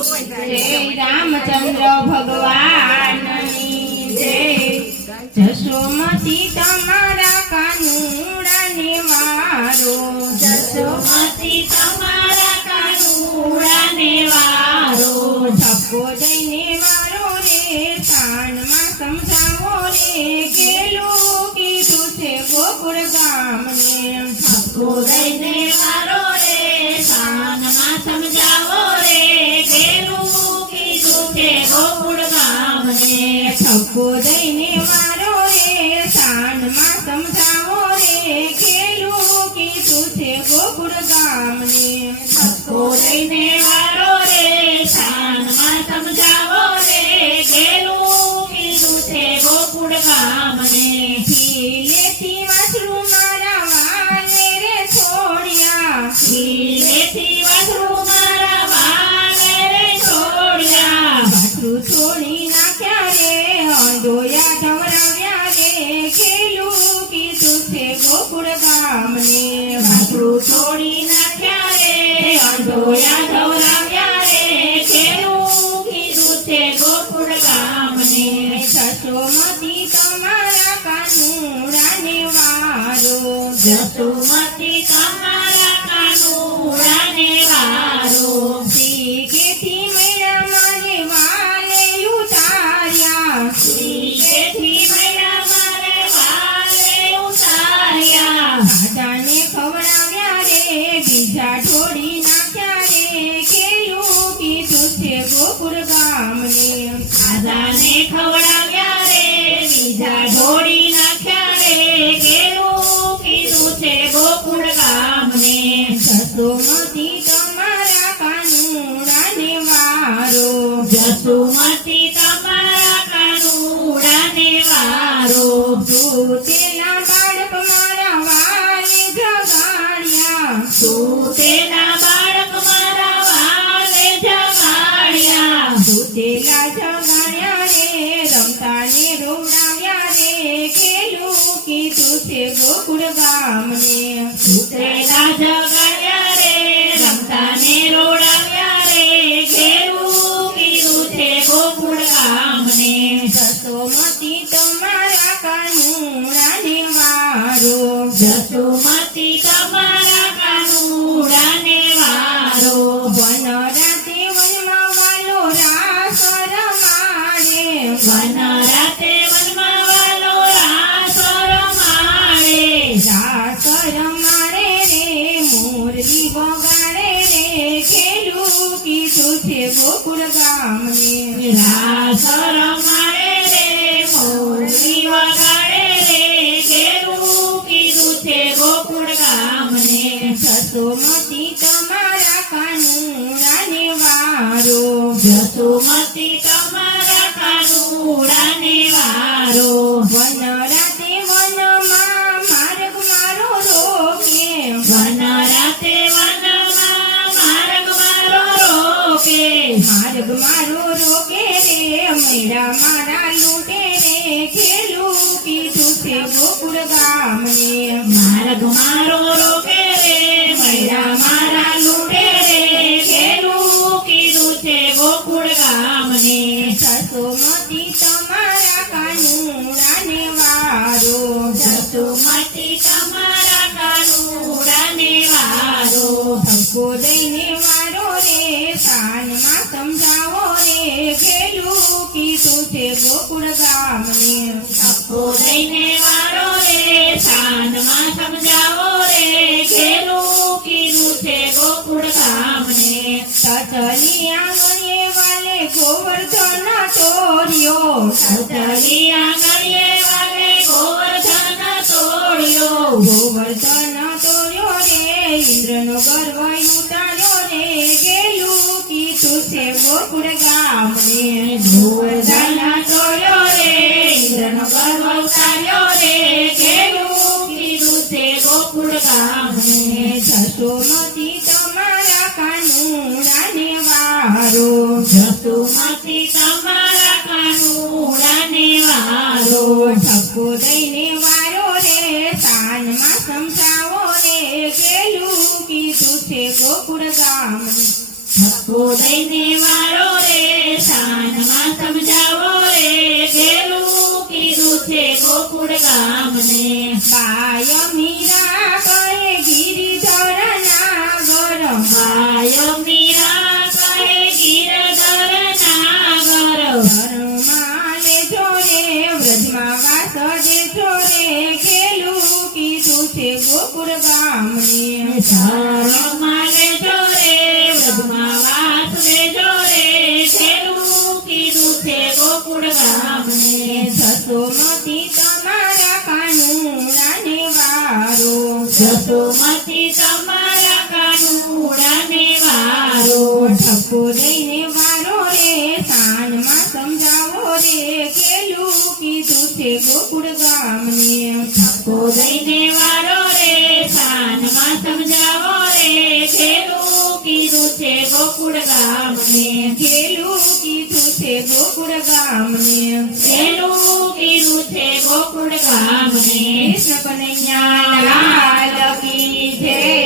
જય રામચંદ્ર ભગવાનની જય જશોમતી તમારા કાનુડાને વારો જશોમતી તમારા કાનુડાને વારો ઠપકો દઈને વારો રે કાનમાં સમજાવો રે કેલું કીધું છે ગોકુળ ગામને ઠપકો દઈને વારો રે કાનમાં સમજાવો રે કેલું કીધું છે ગોકુળ ગામને ઠપકો દઈને વારો રે કાનમાં સમજાવો રે કેલું કીધું છે ગોકુળ ગામને ઠપકો દઈને વારો રે કાનમાં સમજાવો રે કેલું કીધું છે ગોકુળ ગામને ખીલેથી વાછરું મારા વાલે રે છોડ્યા ખીલેથી વાછરું મારા વાલે રે છોડ્યા વાછરું છોડી નાખ્યા રે અંડોયા ધવરાવ્યા રે ખેલું કીધું છે ગોકુળ ગામને વાછરું છોડી નાખ્યા રે અંડોયા ધવરાવ્યા રે ખેલું કીધું છે ગોકુળ ગામને જશોમતી તમારા કાનુડાને વારો જસુમતી તમારા કાનુડાને વારો શ્રીકેથી મેળા મારે વાલે ઉતાર્યા શ્રીકેથી મેળા મારે વાલે ઉતાર્યા રાજાને ખવડાવ્યા રે બીજા ઢોળી નાખ્યા રે ખેલું કીધું છે ગોકુળ ગામને રાજાને ખવડાવ્યા રે બીજા ઢોળી નાખ્યા રે કેલું કીધું છે ગોકુળ ગામને જશોમતી તમારા કાનુડાને વારો જસુમતી તમારા કાનુડાને વારો તેના બાળક મારા વાલે જગાડ્યા તેના બાળક મારા વાલે જગાડ્યા તેલા જગાડ્યા રે રમતા ને રોવડાવ્યા રે ખેલું કીધું છે ગોકુળ ગામને તેના જગાડ્યા રે રમતા ને રોડાવ્યા રે કેલું કીધું છે ગોકુળ ગામને જશોમતી તમારા કાનુડાને વારો જસુમતી તમારા કાનુડાને વારો વન રાતે વનમાં વાલો રાસ રમાડે વન રાતે વનમાં વાલો રાસ રમાડે રાસ રમાડે રે મોરલી વગાડે રે ખેલું કીધું છે ગોકુળ ગામને રાસ રમાડે રે મોરલી વગાડે રે કેલું કીધું છે ગોકુળ ગામને જશોમતી તમારા કાનુડાને વારો જસુમતી તમારા કાનુડાને વારો વન રાતે વનમાં માર્ગ મારો રોકે વન રાતે વનમાં માર્ગ મારો રોકે માર્ગ મારો રોકે રે મેળા મારા લૂંટે રે ખેલું કીધું છે ગોકુળ ગામને માર્ગ મારો રોકે રે મૈયા મારા લૂંટે રે કેલું કીધું છે ગોકુળ ગામને જશોમતી તમારા કાનુડાને વારો જસુમતી તમારા કાનુડાને વારો ઠપકો દઈને વારો રે કાનમાં સમજાવો રે ખેલું કીધું છે ગોકુળ ગામને ઠપકો દઈને વારો રે શાનમાં સમજાવો રે કેલું કીધું છે ગોકુળ ગામને સચલી આંગણીએ વાલે ગોવર્ધન તોર્યો સચલી આંગળીએ વાલે ગોવર્ધન તોડ્યો ગોવર્ધન તોર્યો રે ઇન્દ્રનો ગર્વ ઉતાર્યો રે ગેલું કીધું છે ગોકુળ ગામને ગોવર્ધન તોડ્યો રે ઇન્દ્રનો ગર્વ ઉતાર્યો રે કેલું કીધું છે ગોકુળ ગામને જશોમતી તમારા કાનુડાને વારો જસુમતી તમારા કાનુડાને વારો ઠપકો દઈને વારો રે કાનમાં સમજાવો રે ગેલું કીધું છે ગોકુળ ગામને ઠપકો દઈને વારો રે શાનમાં સમજાવો રે ખેલું કીધું છે ગોકુળ ગામને બાય મીરા કહે ગિરિધર નાગર આયો મીરા કહે ગિરધર નાગર ધર્મમાં લેજો રે વ્રજમાં વાસ દેજો રે ખેલું કીધું છે ગોકુળ ગામને ધર્મમાં લેજો રે વ્રજમાં વાસ લેજો રે ખેલું કીધું છે ગોકુળ ગામને જસોમતી તમારા કાનુડાને વારો જસોમતી તમારા કાનુડાને વારો ઠપકો દઈને વારો રે સાનમાં સમજાવો રે ખેલું કીધું છે ગોકુળ ગામને ઠપકો દઈને વારો રે શાનમાં સમજાવો રે ખેલું કીધું છે ગોકુળ ગામને ખેલું કીધું છે ગોકુળ ગામને ખેલું કીધું છે ગોકુળ ગામને કૃષ્ણ કનૈયા લાલ કી જય